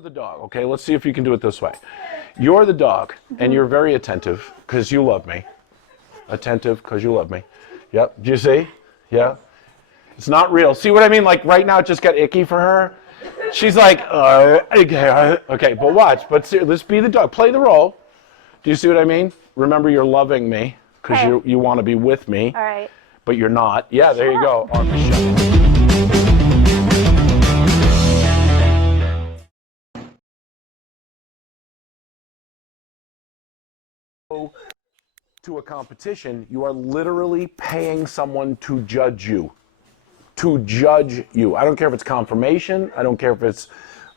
You're the dog, okay? Let's see if you can do it this way. You're the dog, and you're very attentive because you love me. Attentive because you love me. Yep, do you see? Yeah. It's not real. See what I mean? Like right now it just got icky for her. She's like, okay, but watch. But let's be the dog. Play the role. Do you see what I mean? Remember, you're loving me because you want to be with me. All right. But you're not. Yeah, there you go. To a competition, you are literally paying someone to judge you. To judge you. I don't care if it's confirmation. I don't care if it's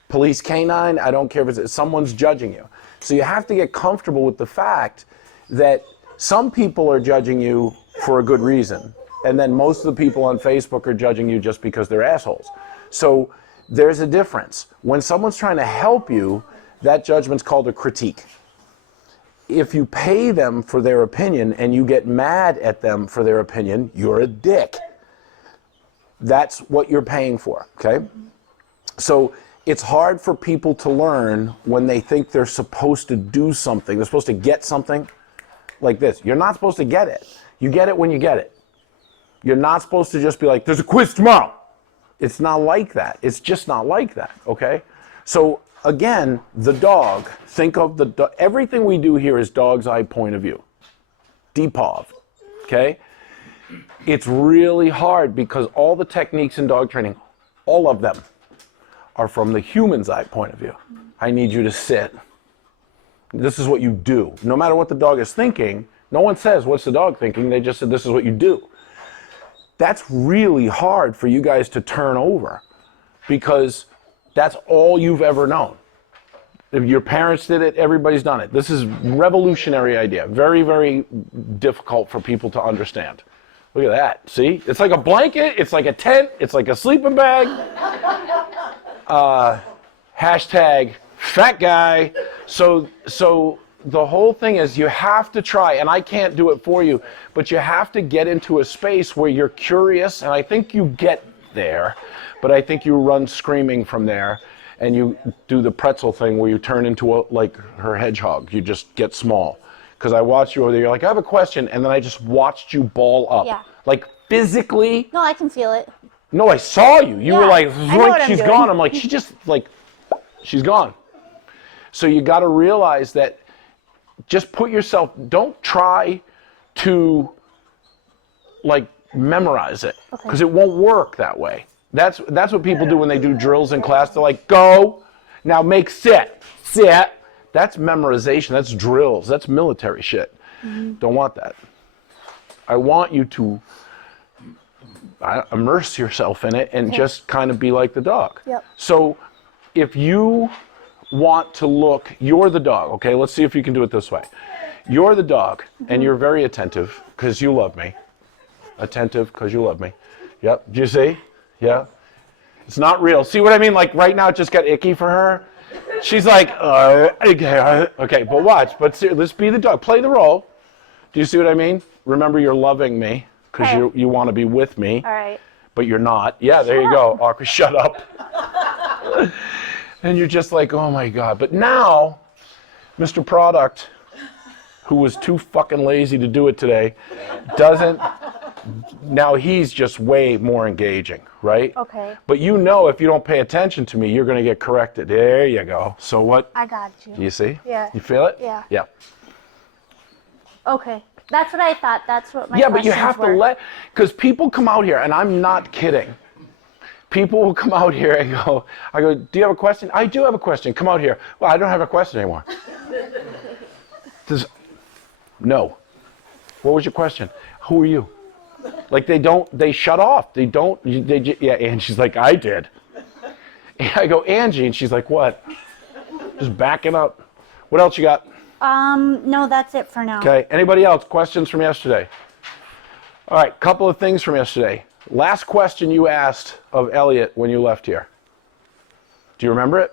police canine. I don't care if it's someone's judging you. So you have to get comfortable with the fact that some people are judging you for a good reason. And then most of the people on Facebook are judging you just because they're assholes. So there's a difference. When someone's trying to help you, that judgment's called a critique. If you pay them for their opinion and you get mad at them for their opinion, you're a dick. That's what you're paying for, okay? So it's hard for people to learn when they think they're supposed to do something. They're supposed to get something like this. You're not supposed to get it. You get it when you get it. You're not supposed to just be like, there's a quiz tomorrow. It's not like that. It's just not like that, okay? So again, the dog, think of the everything we do here is dog's eye point of view. D.E.P.O.V, okay? It's really hard because all the techniques in dog training, all of them, are from the human's eye point of view. I need you to sit. This is what you do. No matter what the dog is thinking, no one says, what's the dog thinking? They just said, this is what you do. That's really hard for you guys to turn over because that's all you've ever known. If your parents did it, everybody's done it. This is a revolutionary idea. Very, very difficult for people to understand. Look at that. See? It's like a blanket. It's like a tent. It's like a sleeping bag. Hashtag fat guy. So the whole thing is you have to try, and I can't do it for you, but you have to get into a space where you're curious, and I think you get there, but I think you run screaming from there, and you do the pretzel thing where you turn into like her hedgehog. You just get small. Because I watched you over there, you're like, I have a question, and then I just watched you ball up. Yeah. Like physically. No, I can feel it. No, I saw you. You were like, she's gone. I'm like, she's gone. So you got to realize that just put yourself, don't try to like memorize it because it won't work that way. That's what people do when they do drills in class. They're like, go, now make sit. That's memorization, that's drills, that's military shit. Don't want that. I want you to immerse yourself in it and just kind of be like the dog. Yep. So if you want to look, you're the dog, okay? Let's see if you can do it this way. You're the dog, and you're very attentive because you love me. Attentive because you love me. Yep, do you see? Yeah. It's not real. See what I mean? Like right now it just got icky for her. She's like, okay, but watch. But let's be the dog. Play the role. Do you see what I mean? Remember, you're loving me because you want to be with me. All right. But you're not. Yeah, there you go. Awkward. Shut up. And you're just like, oh my God. But now, Mr. Product, who was too fucking lazy to do it today, doesn't. Now he's just way more engaging, right? Okay. But you know if you don't pay attention to me, you're going to get corrected. There you go. So what? I got you. You see? Yeah. You feel it? Yeah. Yeah. Okay. That's what I thought. That's what my Yeah, but you have questions to because people come out here, and I'm not kidding. People will come out here and go, I go, do you have a question? I do have a question. Come out here. Well, I don't have a question anymore. No. What was your question? Who are you? Like they shut off. Yeah, and she's like, I did. And I go, Angie, and she's like, what? Just backing up. What else you got? No, that's it for now. Okay, anybody else? Questions from yesterday? All right, couple of things from yesterday. Last question you asked of Elliot when you left here. Do you remember it?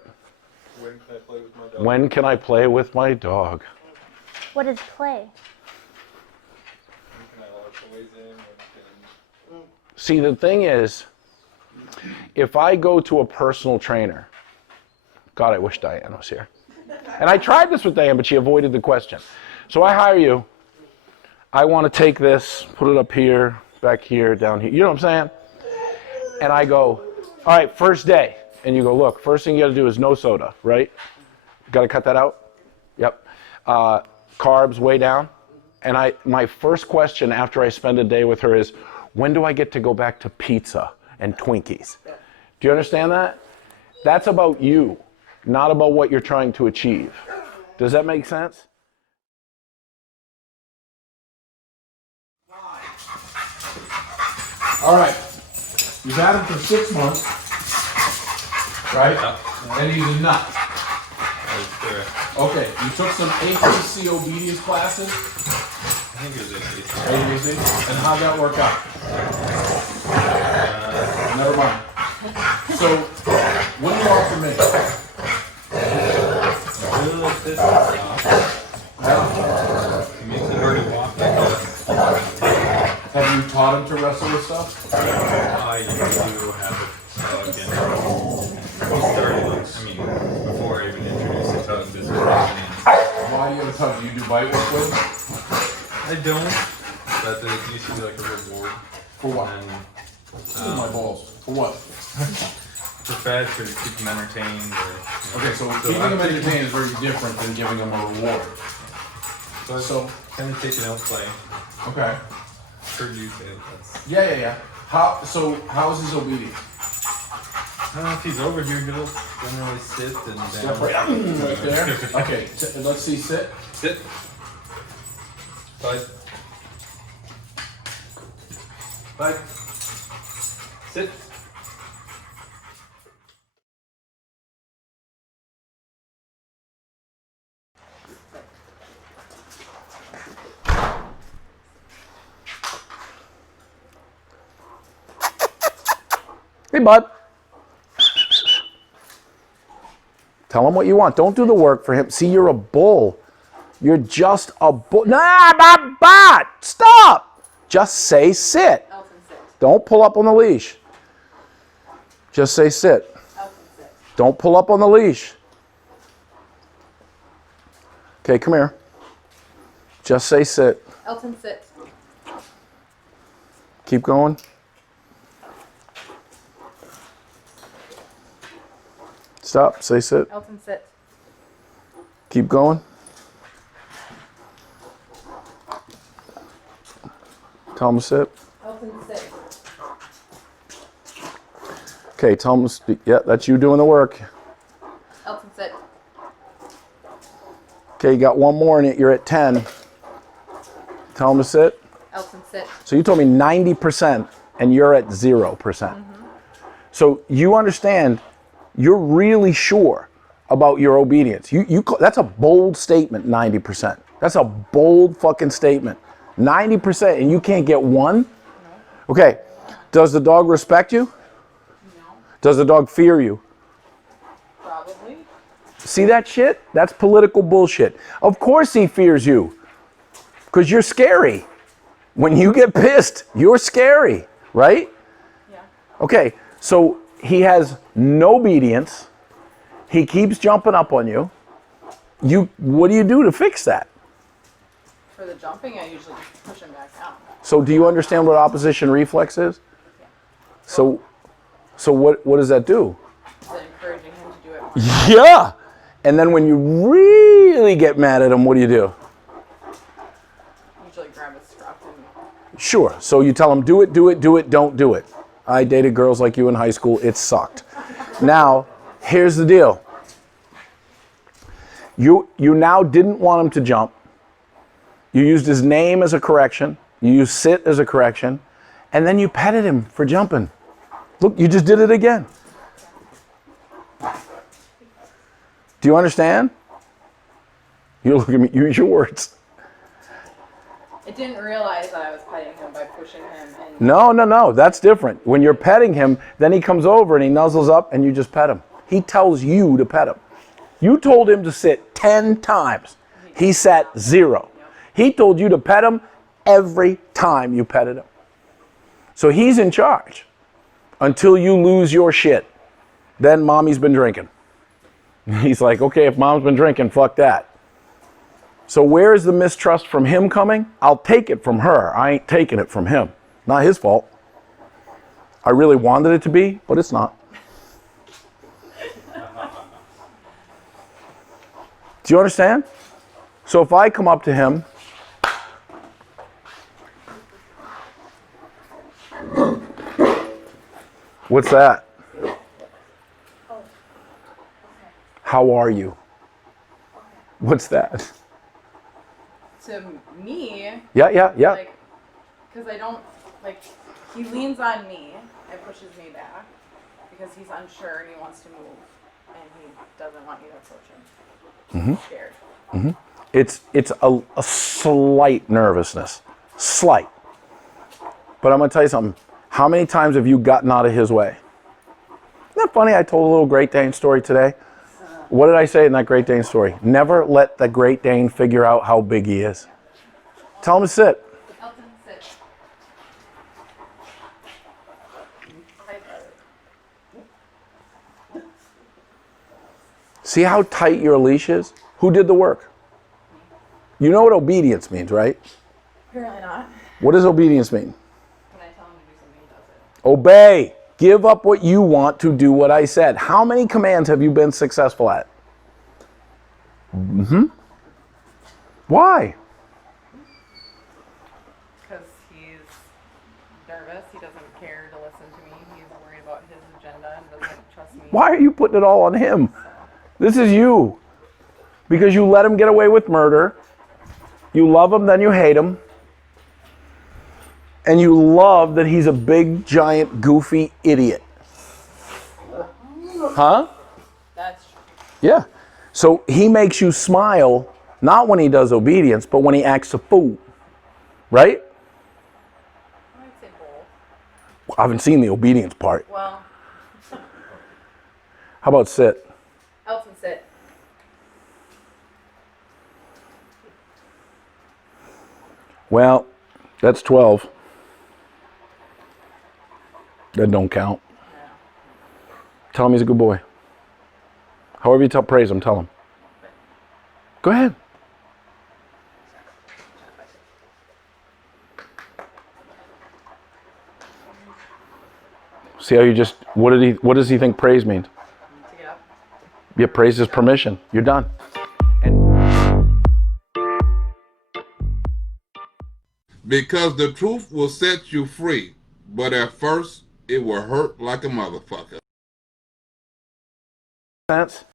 When can I play with my dog? When can I play with my dog? What is play? When can I allow toys in? When can... See, the thing is, if I go to a personal trainer, God, I wish Diane was here. And I tried this with Diane, but she avoided the question. So I hire you. I want to take this, put it up here, back here, down here. You know what I'm saying? And I go, all right, first day. And you go, look, first thing you got to do is no soda, right? Got to cut that out? Yep. Carbs way down. And my first question after I spend a day with her is, when do I get to go back to pizza and Twinkies? Do you understand that? That's about you, not about what you're trying to achieve. Does that make sense? All right. You've had him for 6 months, right? Yeah. And he's a nut. That's correct. Okay, you took some APC obedience classes. I think it was APC. APC? And how'd that work out? Never mind. So, what do you want from me? A little like this It makes it hard to walk like that. Have you taught him to wrestle with stuff? I used to have it again. He started, before I even introduced the tug, this was happening. Why do you have a tug? Do you do bite work with him? I don't, but there used to be like a reward. For what? And Ooh, my balls. For what? for fed, for to keep them entertained. Or, Okay, so keeping him entertained is very different than giving him a reward. So kind of taking out play. Okay. Heard you say that's. Yeah. How's his obedience? I don't know if he's over here, he'll generally sit and then. Step right there. Okay, let's see, sit. Sit. Bye. Bye. Sit. Hey, bud. Tell him what you want. Don't do the work for him. See, you're a bull. You're just a bull. Nah, stop. Just say sit. Elton, sit. Don't pull up on the leash. Just say sit. Elton, sit. Don't pull up on the leash. Okay, come here. Just say sit. Elton, sit. Keep going. Stop. Say sit. Elton, sit. Keep going. Tell him to sit. Elton, sit. Okay, tell him to speak. Yeah, that's you doing the work. Elton, sit. Okay, you got one more in it. You're at 10. Tell him to sit. Elton, sit. So you told me 90% and you're at 0%. So you understand, you're really sure about your obedience. That's a bold statement, 90%. That's a bold fucking statement. 90% and you can't get one? No. Okay, does the dog respect you? No. Does the dog fear you? Probably. See that shit? That's political bullshit. Of course he fears you. Because you're scary. When you get pissed, you're scary, right? Yeah. Okay, so he has no obedience. He keeps jumping up on you. What do you do to fix that? For the jumping, I usually just push him back down. So do you understand what opposition reflex is? Yeah. So what does that do? Is it encouraging him to do it more? Yeah. And then when you really get mad at him, what do you do? Usually grab his scruff and Sure. So you tell him, do it, don't do it. I dated girls like you in high school. It sucked. Now, here's the deal. You now didn't want him to jump. You used his name as a correction. You used sit as a correction. And then you petted him for jumping. Look, you just did it again. Do you understand? You look at me, use your words. I didn't realize that I was petting him by pushing him and No, that's different. When you're petting him, then he comes over and he nuzzles up and you just pet him. He tells you to pet him. You told him to sit 10 times. He sat 0. He told you to pet him every time you petted him. So he's in charge until you lose your shit. Then mommy's been drinking. He's like, okay, if mom's been drinking, fuck that. So where is the mistrust from him coming? I'll take it from her. I ain't taking it from him. Not his fault. I really wanted it to be, but it's not. Do you understand? So if I come up to him, what's that? How are you? What's that? To me, Yeah. like, because I don't, like, he leans on me and pushes me back because he's unsure and he wants to move and he doesn't want you to approach him. He's scared. It's a slight nervousness. Slight. But I'm going to tell you something. How many times have you gotten out of his way? Isn't that funny? I told a little Great Dane story today. What did I say in that Great Dane story? Never let the Great Dane figure out how big he is. Tell him to sit. Elton, sit. See how tight your leash is? Who did the work? You know what obedience means, right? Apparently not. What does obedience mean? When I tell him to do something, he does it. Obey. Give up what you want to do what I said. How many commands have you been successful at? Why? Because he's nervous. He doesn't care to listen to me. He's worried about his agenda and doesn't trust me. Why are you putting it all on him? This is you. Because you let him get away with murder. You love him, then you hate him. And you love that he's a big, giant, goofy idiot. Huh? That's true. Yeah. So he makes you smile, not when he does obedience, but when he acts a fool. Right? I might say both. I haven't seen the obedience part. Well, How about sit? Elton, sit. Well, that's 12. That don't count. Tell him he's a good boy. However you praise him, tell him. Go ahead. See how you just, what does he think praise means? To get up. Yeah, praise is permission. You're done. Because the truth will set you free, but at first it will hurt like a motherfucker. Sense?